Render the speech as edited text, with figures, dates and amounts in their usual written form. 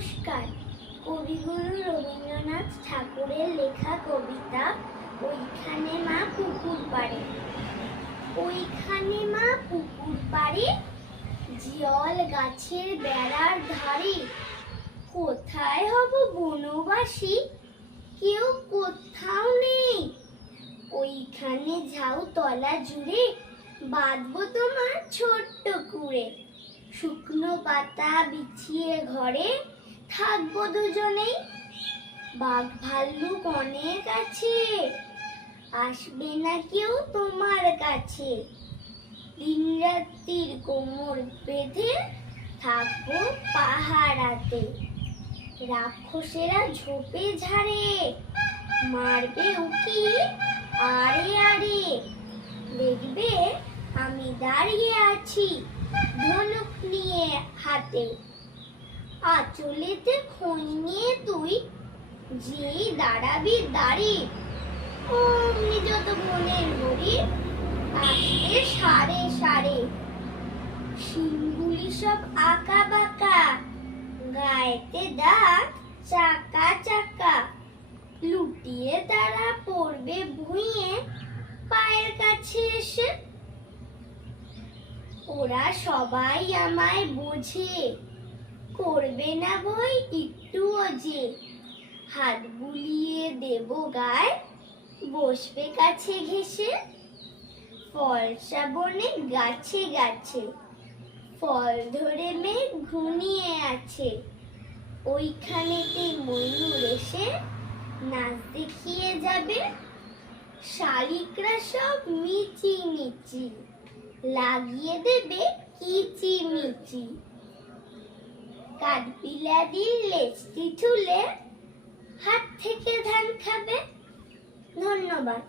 নমস্কার। কবিগুরু রবীন্দ্রনাথ ঠাকুরের লেখা কবিতা ওইখানে মা পুকুর পাড়ে। ওইখানে মা পুকুর পাড়ে, জিয়ল গাছের বেড়ার ধারে। কোথায় হব বনবাসী, কেউ কোথাও নেই। ওইখানে ঝাউ তলা জুড়ে বাঁধবো তোমার ছোট্ট কুড়ে। শুকনো পাতা বিছিয়ে ঘরে থাকবো দুজনেই। বাঘ ভাল্লুক অনেক আছে, আসবে না কেউ তোমার কাছে। দিন রাত্রির কোমর বেঁধে থাকবো পাহারাতে। রাক্ষসেরা ঝোপে ঝাড়ে, মারবে উকি আরে আরে। দেখবে আমি দাঁড়িয়ে আছি ধনুক নিয়ে হাতে। আঁচলেতে খই নিয়ে তুই যেই দাঁড়াবি দাঁড়ি, অমনি যত মনের হরি আসবে সারে সারে। শিংগুলি সব আঁকা বাঁকা, গায়েতে দাঁত চাকা চাকা। লুটিয়ে তারা পড়বে ভুঁইয়ে পায়ের কাছে এসে। ওরা সবাই আমায় বোঝে, করবে না ভয় একটুও যে। হাত বুলিয়ে দেব গায়ে, বসবে কাছে ঘেঁষে। ফলসা বনে গাছে গাছে, ফল ধরে মেঘ ঘুমিয়ে আছে। ওইখানেতে ময়ূর এসে নাচ দেখিয়ে যাবে। শালিকরা সব মিচি মিচি লাগিয়ে দেবে কিচি মিচি। কাঠবিলারির লেজটি ঠুলে হাত থেকে ধান খাবে। ধন্যবাদ।